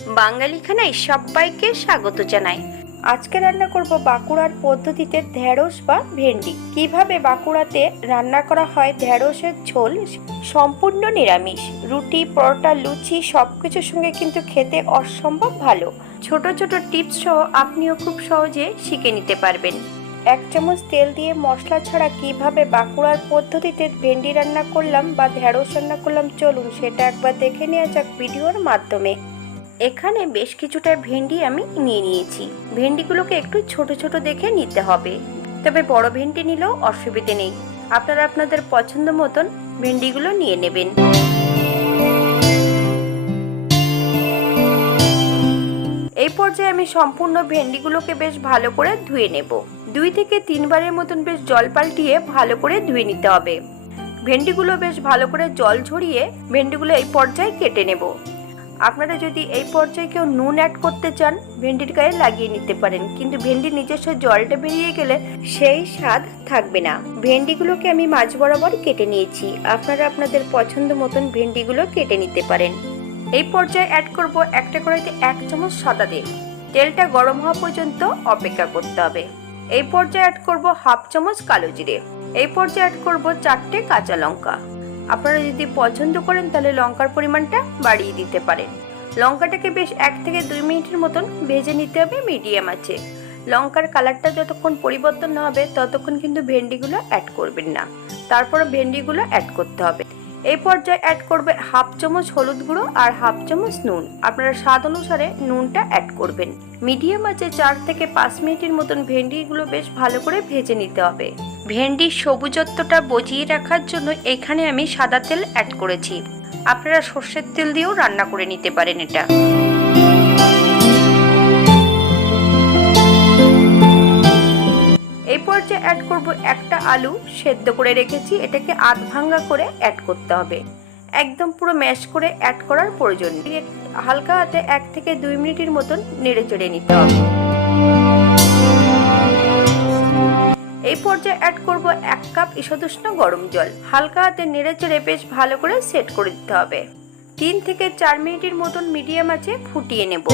বাঙালি খানায় সবাইকে স্বাগত জানাই। আজকে রান্না করব বাঁকুড়ার পদ্ধতিতে ঢেঁড়স বা ভেন্ডি। কীভাবে বাঁকুড়াতে রান্না করা হয় ঢেঁড়সের ঝোল সম্পূর্ণ নিরামিষ। রুটি, পরোটা, লুচি সব কিছুর সঙ্গে কিন্তু খেতে অসম্ভব ভালো। ছোট ছোট টিপস সহ আপনিও খুব সহজে শিখে নিতে পারবেন। এক চামচ তেল দিয়ে মশলা ছাড়া কীভাবে বাঁকুড়ার পদ্ধতিতে ভেন্ডি রান্না করলাম বা ঢেঁড়স রান্না করলাম চলুন সেটা একবার দেখে নেওয়া যাক ভিডিওর মাধ্যমে। এখানে বেশ কিছুটা ভেন্ডি আমি নিয়ে নিয়েছি। ভেন্ডিগুলোকে একটু ছোট ছোট দেখে নিতে হবে। তবে বড় ভেন্ডি নিলেও অসুবিধে নেই। আপনারা আপনাদের পছন্দ মতন ভেন্ডিগুলো নিয়ে নেবেন। এই পর্যায়ে আমি সম্পূর্ণ ভেন্ডিগুলোকে বেশ ভালো করে ধুয়ে নেব। দুই থেকে তিনবারের মতন বেশ জল পাল্টিয়ে ভালো করে ধুয়ে নিতে হবে। ভেন্ডিগুলো বেশ ভালো করে জল ঝরিয়ে ভেন্ডিগুলো এই পর্যায়ে কেটে নেব। আপনারা যদি এই পর্যায়ে কেউ নুন অ্যাড করতে চান, ভেন্ডির গায়ে লাগিয়ে নিতে পারেন। কিন্তু ভেন্ডির নিজস্ব জলটা বেরিয়ে গেলে সেই স্বাদ থাকবে না। ভেন্ডিগুলোকে আমি মাঝ বরাবর কেটে নিয়েছি। আপনারা আপনাদের পছন্দ মতন ভেন্ডিগুলো কেটে নিতে পারেন। এই পর্যায়ে অ্যাড করব একটা কড়াইতে এক চামচ সাদা তেল। তেলটা গরম হওয়া পর্যন্ত অপেক্ষা করতে হবে। এই পর্যায়ে অ্যাড করব হাফ চামচ কালো জিরে। এই পর্যায়ে অ্যাড করব চারটে কাঁচা লঙ্কা। আপনারা যদি পছন্দ করেন, তাহলে লঙ্কার পরিমাণটা বাড়িয়ে দিতে পারেন। লঙ্কাটাকে বেশ এক থেকে দুই মিনিটের মতন ভেজে নিতে হবে, মিডিয়াম আছে। লঙ্কার কালারটা যতক্ষণ পরিবর্তন হবে, ততক্ষণ কিন্তু ভেন্ডিগুলো অ্যাড করবেন না। তারপর ভেন্ডিগুলো অ্যাড করতে হবে। এই পর্যায়ে অ্যাড করবে হাফ চামচ হলুদ গুঁড়ো আর হাফ চামচ নুন। আপনারা স্বাদ অনুসারে নুনটা অ্যাড করবেন। মিডিয়াম আছে চার থেকে পাঁচ মিনিটের মতন ভেন্ডিগুলো বেশ ভালো করে ভেজে নিতে হবে। ভেন্ডির সবুজত্বটা বজিয়ে রাখার জন্য এখানে আমি সাদা তেল অ্যাড করেছি। আপনারা সর্ষের তেল দিয়েও রান্না করে নিতে পারেন এটা। পর্যায়ে অ্যাড করব একটা আলু, সেদ্ধ করে রেখেছি, এটাকে আধ ভাঙ্গা করে অ্যাড করতে হবে। একদম পুরো ম্যাশ করে অ্যাড করার প্রয়োজন। হালকা হাতে এক থেকে দুই মিনিটের মতন নেড়ে চড়ে নিতে হবে। এই পর্যায়ে অ্যাড করব এক কাপ ঈষদুষ্ণ গরম জল। হালকা হাতে নেড়ে চেড়ে বেশ ভালো করে সেট করে দিতে হবে। তিন থেকে চার মিনিটের মতন মিডিয়াম আছে, ফুটিয়ে নেব।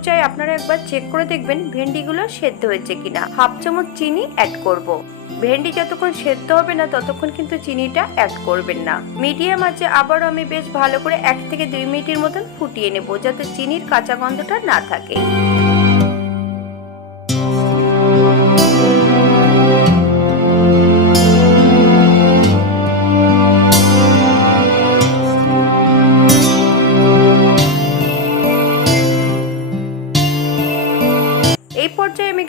পর্যায়ে আপনারা একবার চেক করে দেখবেন ভেন্ডিগুলো সেদ্ধ হয়েছে কিনা। হাফ চামচ চিনি অ্যাড করব। ভেন্ডি যতক্ষণ সেদ্ধ হবে না, ততক্ষণ কিন্তু চিনিটা অ্যাড করবেন না। মিডিয়াম আছে, আবারও আমি বেশ ভালো করে এক থেকে দুই মিনিটের মতন ফুটিয়ে নেব, যাতে চিনির কাঁচা গন্ধটা না থাকে।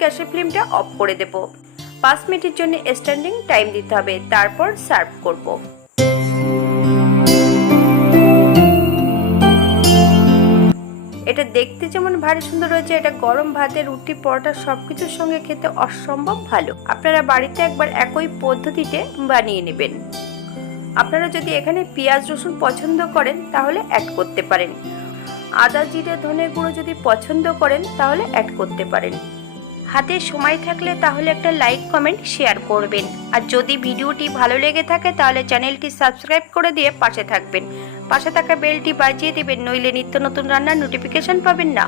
গ্যাসের ফ্লেমটা অফ করে দেব। পাঁচ মিনিটের জন্য স্ট্যান্ডিং টাইম দিতে হবে, তারপর সার্ভ করব। এটা দেখতে যেমন ভারী সুন্দর হয়েছে, এটা গরম ভাতে, রুটি, পরোটা সবকিছুর সঙ্গে খেতে অসম্ভব ভালো। আপনারা বাড়িতে একবার একই পদ্ধতিতে বানিয়ে নেবেন। আপনারা যদি এখানে পেঁয়াজ, রসুন পছন্দ করেন, তাহলে অ্যাড করতে পারেন। আদা, জিরে, ধনে গুঁড়ো যদি পছন্দ করেন, তাহলে অ্যাড করতে পারেন। হাতে সময় থাকলে তাহলে একটা লাইক কমেন্ট শেয়ার করবেন। আর যদি ভিডিওটি ভালো লেগে থাকে, তাহলে চ্যানেলটি সাবস্ক্রাইব করে দিয়ে পাশে থাকবেন। পাশে থাকা বেলটি বাজিয়ে দেবেন, নইলে নিত্য নতুন রান্নার নোটিফিকেশন পাবেন না।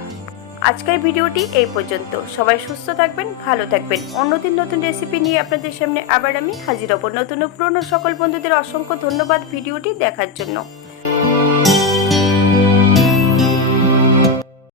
আজকের ভিডিওটি এই পর্যন্ত। সবাই সুস্থ থাকবেন, ভালো থাকবেন। অন্যদিন নতুন রেসিপি নিয়ে আপনাদের সামনে আবার আমি হাজির হব। নতুন পুরনো সকল বন্ধুদের অসংখ্য ধন্যবাদ ভিডিওটি দেখার জন্য।